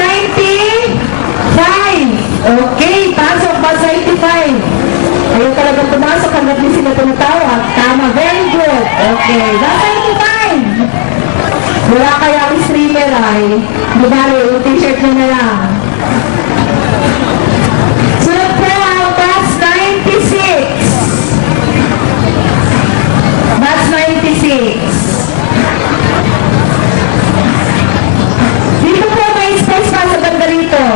95. Okay, pasok batch 95. Ayaw talagang pumasok hanggat di sila tumatawag. Tama, very good. Okay, batch 95. Wala kaya ang streamer ay bumali, yung t-shirt nyo na lang. Sunod po ang batch 96. Batch 96. Dito po may space pa sa banda rito.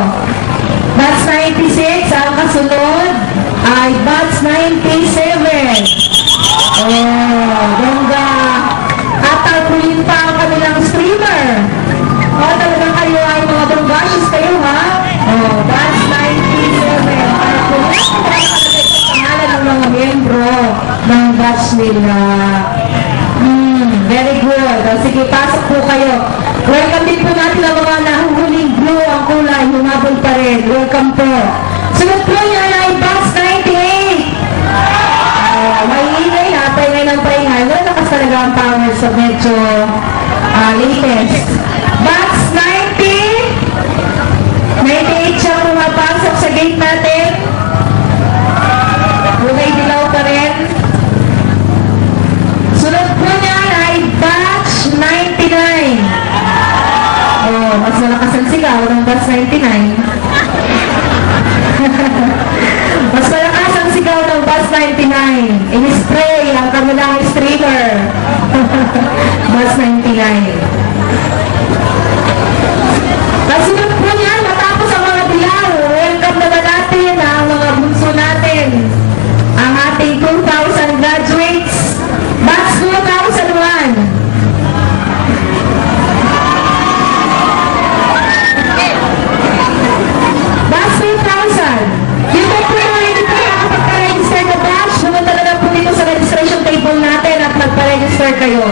Batch 96, ang kasunod ay batch 97. Oh, ganda. At tarpulin pa ang kanilang streamer. Oh, talagang kayo ay mga bonggasyos kayo, ha? Oh, batch 97. Tarpulin pa ang nakalagay sa pangalan ng mga miyembro ng batch nila. Very good. O, sige, pasok po kayo. Welcome din po natin ang mga nahuhuling blue ang kulay. Humabol pa rin. Welcome po. Sunod po yan ay batch 98. May ingay na. Paingay ng paingay. Wala nakas talaga ang power sa medyo latest. Batch 90. 98 siya pumapasok sa gate natin. Kulay dilaw pa rin. Sunod po niyan ay batch 99. Oh, mas malakas ang sigaw ng batch 99. Mas malakas ang sigaw ng batch 99. In-spray ang kanilang streamer. Batch 99. Kasunod po niyan, matapos ang mga dilaw, welcome naman natin ang mga bunso natin. Ang ating 2,000 graduates. Batch 2001. Batch 2000. Dito po na hindi po nakapagpa-register na batch. Pumunta na lang po dito sa registration table natin at magpa-register kayo.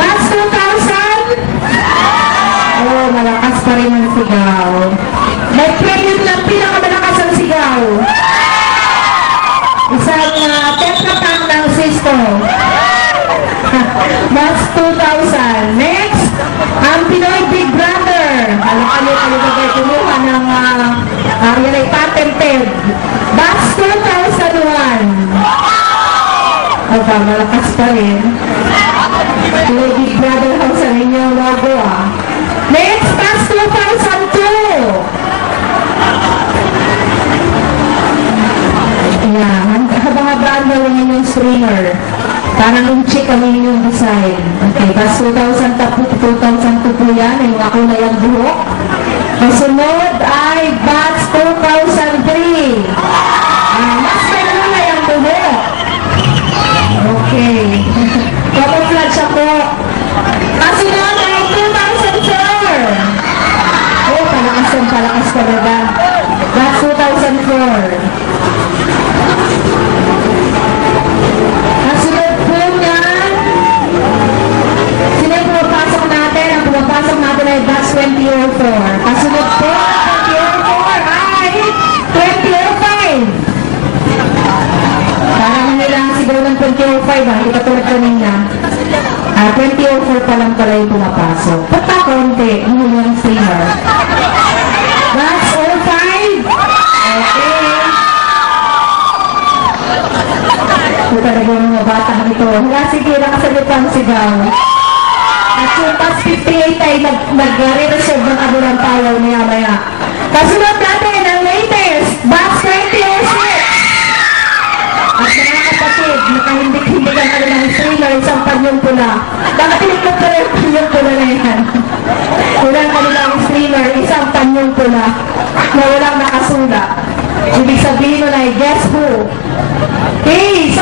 Batch 2000. Oh, malakas pa rin ang sigaw. May premium lang pinakamalakas ang sigaw. Isang Tetra Pak ng Cisco. Batch 2000. Next, ang Pinoy Big Brother. Alam kayo ba kumuha ng yan ay patented. Batch 2001. Aba, malakas pa rin. Pinoy Big Brother House ang inyong logo, ah. Next, batch 2002. Ayan, habang-habaan daw ang inyong streamer. Parang unchik ang inyong design. Okay, batch 2002 po yan, yung ako na yung buhok. Kasunod ay batch 2003. Mas may kulay ang buhok. Okay. Camouflage ako. Kasunod ay 2004. Oh, palakas talaga. Batch 2004. Kasunod po yan. Sino yung pumapasok natin? Ang pumapasok natin ay batch 2004. Kasunod po, 2004 ay 2005. Parang nila siguro ng 2005 ha, hindi katulad kanina. 2004 pa lang pala yung pumapasok. Pata konti, hindi yung streamer. Batch 05. Okay. Ito talaga yung mga bata nito. Wala, sige, nakasalit ang sigaw. At yung batch 58 ay nag-re-reserve ng kabulang tayaw niya maya. Kasunod natin ang latest, batch 2006. At mga kapatid, nakahindik-hindik ang kanilang streamer, isang panyong pula. Nakatilikot pa rin yung pula na yan. Walang kanilang streamer, isang panyong pula na walang nakasula. Ibig sabihin mo na, guess who? Okay, so